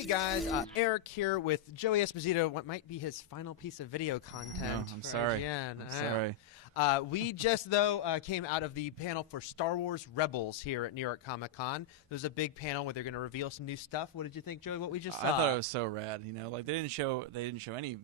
Hey guys, Eric here with Joey Esposito. What might be his final piece of video content? I'm sorry. IGN. I'm sorry. We just came out of the panel for Star Wars Rebels here at New York Comic Con. There was a big panel where they're going to reveal some new stuff. What did you think, Joey? What we just saw? I thought it was so rad. You know, like they didn't show any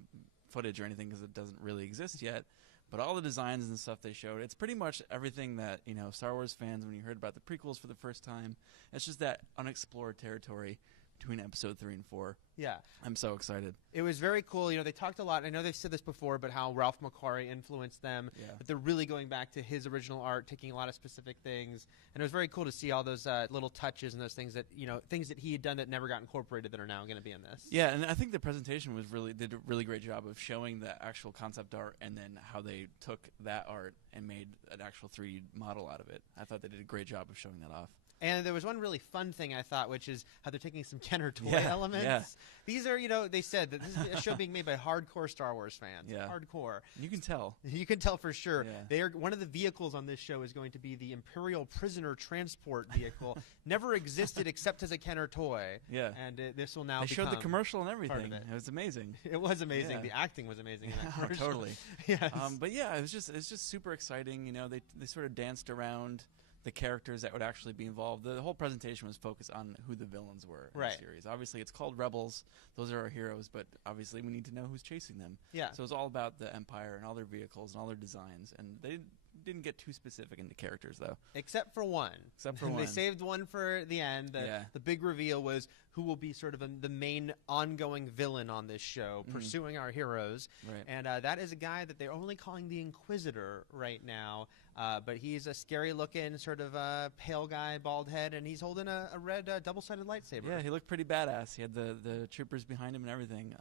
footage or anything because it doesn't really exist yet. But all the designs and stuff they showed, it's pretty much everything that, you know, Star Wars fans, when you heard about the prequels for the first time, it's just that unexplored territory between episode 3 and 4. Yeah. I'm so excited. It was very cool. You know, they talked a lot. I know they've said this before, but how Ralph McQuarrie influenced them. Yeah. But they're really going back to his original art, taking a lot of specific things. And it was very cool to see all those little touches and those things that, you know, things that he had done that never got incorporated that are now going to be in this. Yeah, and I think the presentation did a really great job of showing the actual concept art and then how they took that art and made an actual 3D model out of it. I thought they did a great job of showing that off. And there was one really fun thing I thought, which is how they're taking some Kenner toy Yeah, elements. yeah. These are, you know, they said that this is a show being made by hardcore Star Wars fans. Yeah. Hardcore. You can tell. You can tell for sure. Yeah. They are one of the vehicles on this show is going to be the Imperial Prisoner Transport Vehicle. Never existed except as a Kenner toy. Yeah. And this will now They showed the become commercial and part of everything. it. It was amazing. It was amazing. Yeah. The acting was amazing in that Oh, commercial. totally. Yes. But yeah, it's just super exciting. You know, they sort of danced around the characters that would actually be involved. The whole presentation was focused on who the villains were in the series. Obviously, it's called Rebels. Those are our heroes, but obviously we need to know who's chasing them. Yeah. So it's all about the Empire and all their vehicles and all their designs. And they didn't get too specific into characters, though. Except for one. Except for They one. saved one for the end. The big reveal was who will be sort of the main ongoing villain on this show, pursuing our heroes. Right. And that is a guy that they're only calling the Inquisitor right now. But he's a scary-looking, sort of pale guy, bald head, and he's holding a red double-sided lightsaber. Yeah, he looked pretty badass. He had the troopers behind him and everything.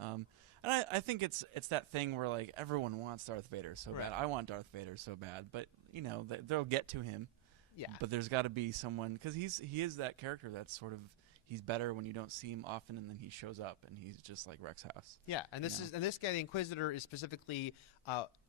And I think it's that thing where, like, everyone wants Darth Vader so bad. I want Darth Vader so bad. But, you know, they'll get to him. Yeah. But there's got to be someone, because he is that character that's sort of, he's better when you don't see him often, and then he shows up, and he's just like Rex House. Yeah, and this guy, the Inquisitor, is specifically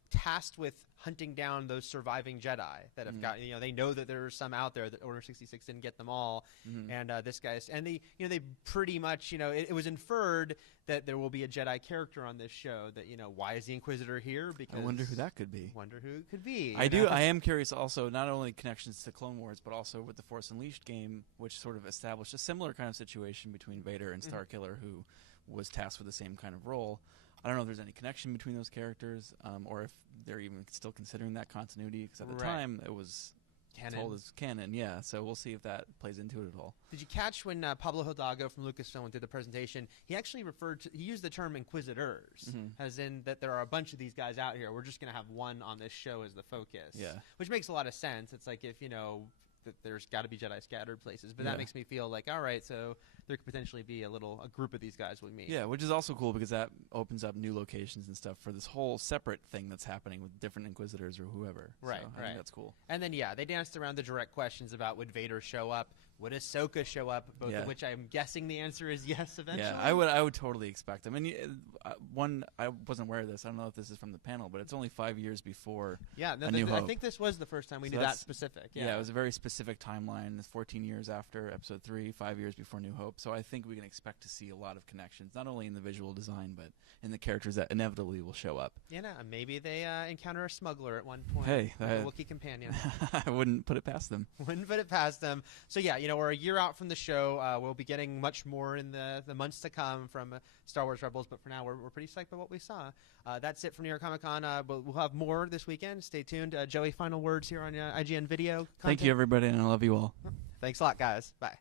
tasked with hunting down those surviving Jedi that have got, you know, they know that there are some out there that Order 66 didn't get them all, and this guy's, and they, you know, they pretty much, you know, it was inferred that there will be a Jedi character on this show. That, you know, why is the Inquisitor here? Because I wonder who that could be. Wonder who it could be. I am curious also, not only connections to Clone Wars, but also with the Force Unleashed game, which sort of established a similar kind of situation between Vader and Starkiller, who was tasked with the same kind of role. I don't know if there's any connection between those characters, or if they're even still considering that continuity, because at the time it was told as canon. Yeah, so we'll see if that plays into it at all. Did you catch when Pablo Hidalgo from Lucasfilm did the presentation? He actually he used the term Inquisitors, as in that there are a bunch of these guys out here. We're just going to have one on this show as the focus. Yeah. Which makes a lot of sense. It's like if, you know, that there's got to be Jedi scattered places, but that makes me feel like, all right, so there could potentially be a group of these guys we meet. Yeah, which is also cool because that opens up new locations and stuff for this whole separate thing that's happening with different Inquisitors or whoever. Right, so I think that's cool. And then, they danced around the direct questions about would Vader show up, would Ahsoka show up, both of which I'm guessing the answer is yes eventually. Yeah, I would totally expect them. And I wasn't aware of this. I don't know if this is from the panel, but it's only 5 years before A New Hope. I think this was the first time we knew that specific. Yeah, it was a very specific timeline. It's 14 years after Episode 3, 5 years before New Hope. So I think we can expect to see a lot of connections, not only in the visual design, but in the characters that inevitably will show up. Yeah, maybe they encounter a smuggler at one point. Hey, a Wookiee companion. I wouldn't put it past them. Wouldn't put it past them. So yeah, you know, we're a year out from the show. We'll be getting much more in the months to come from Star Wars Rebels, but for now we're pretty psyched by what we saw. That's it for New York Comic Con. We'll have more this weekend. Stay tuned. Joey, final words here on IGN Video content. Thank you, everybody, and I love you all. Thanks a lot, guys. Bye.